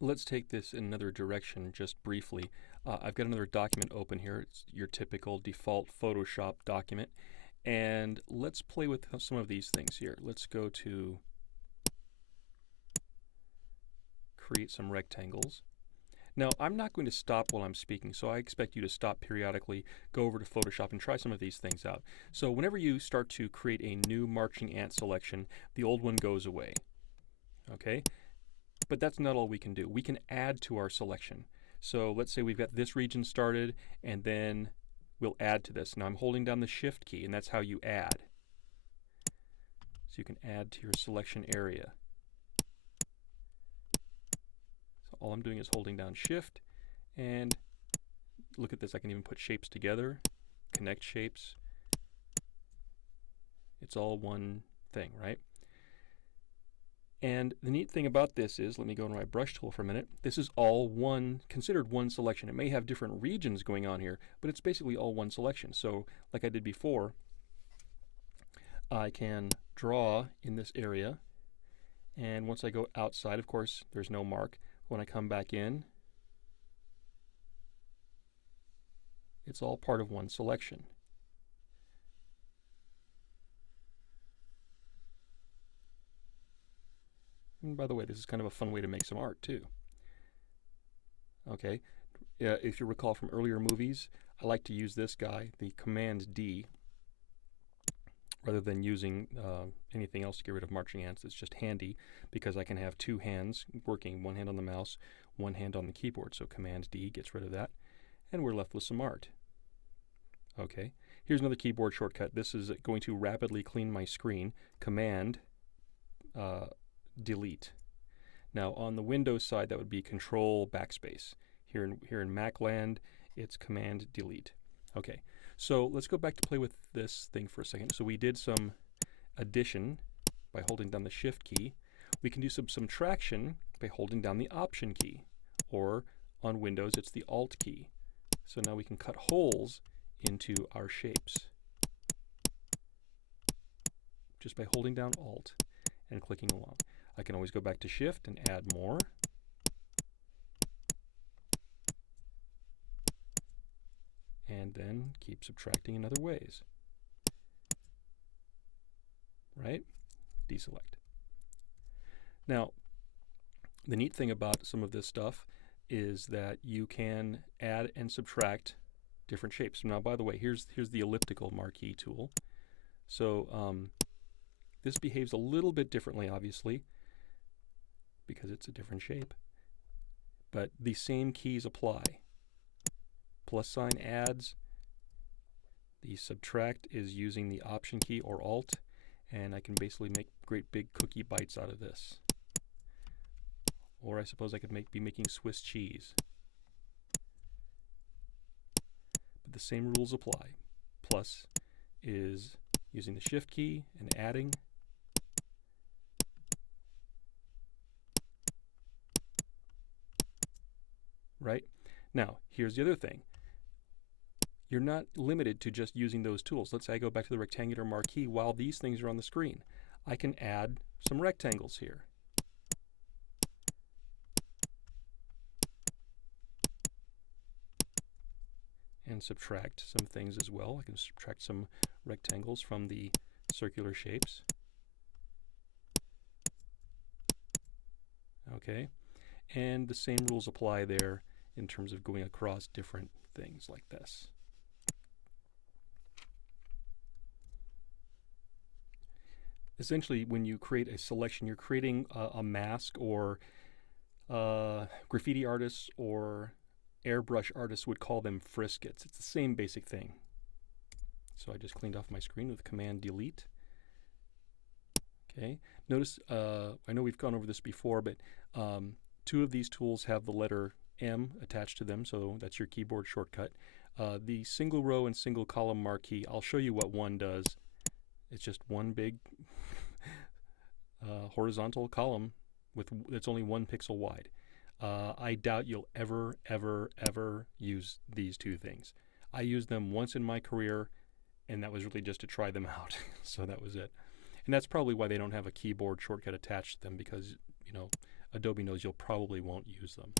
let's take this in another direction just briefly. I've got another document open here. It's your typical default Photoshop document. And let's play with some of these things here. Let's go to create some rectangles. Now, I'm not going to stop while I'm speaking, so I expect you to stop periodically, go over to Photoshop, and try some of these things out. So whenever you start to create a new marching ant selection, the old one goes away. Okay? But that's not all we can do. We can add to our selection. So let's say we've got this region started, and then we'll add to this. Now I'm holding down the Shift key, and that's how you add. So you can add to your selection area. So all I'm doing is holding down Shift, and look at this. I can even put shapes together, connect shapes. It's all one thing, right? And the neat thing about this is, let me go into my brush tool for a minute, this is all considered one selection. It may have different regions going on here, but it's basically all one selection. So like I did before, I can draw in this area, and once I go outside, of course, there's no mark. When I come back in, it's all part of one selection. And by the way, this is kind of a fun way to make some art too. Okay, if you recall from earlier movies, I like to use this guy, the Command D, rather than using anything else to get rid of marching ants. It's just handy because I can have two hands working, one hand on the mouse, one hand on the keyboard. So Command D gets rid of that, and we're left with some art. Okay, here's another keyboard shortcut. This is going to rapidly clean my screen. Command Delete. Now on the Windows side, that would be Control Backspace. Here in Mac land, it's Command Delete. Okay, so let's go back to play with this thing for a second. So we did some addition by holding down the Shift key. We can do some subtraction by holding down the Option key, or on Windows, it's the Alt key. So now we can cut holes into our shapes just by holding down Alt and clicking along. I can always go back to Shift and add more. And then keep subtracting in other ways. Right? Deselect. Now, the neat thing about some of this stuff is that you can add and subtract different shapes. Now, by the way, here's the elliptical marquee tool. So this behaves a little bit differently, obviously, because it's a different shape. But the same keys apply. Plus sign adds. The subtract is using the Option key or Alt, and I can basically make great big cookie bites out of this. Or I suppose I could be making Swiss cheese. But the same rules apply. Plus is using the Shift key and adding. Right? Now, here's the other thing. You're not limited to just using those tools. Let's say I go back to the rectangular marquee while these things are on the screen. I can add some rectangles here. And subtract some things as well. I can subtract some rectangles from the circular shapes. Okay, and the same rules apply there in terms of going across different things like this. Essentially, when you create a selection, you're creating a mask, or graffiti artists or airbrush artists would call them friskets. It's the same basic thing. So I just cleaned off my screen with Command Delete. Okay, notice, I know we've gone over this before, but two of these tools have the letter M attached to them, so that's your keyboard shortcut. The single row and single column marquee, I'll show you what one does. It's just one big horizontal column that's only 1 pixel wide. I doubt you'll ever use these two things. I used them once in my career, and that was really just to try them out. So that was it. And that's probably why they don't have a keyboard shortcut attached to them, because, you know, Adobe knows you'll probably won't use them.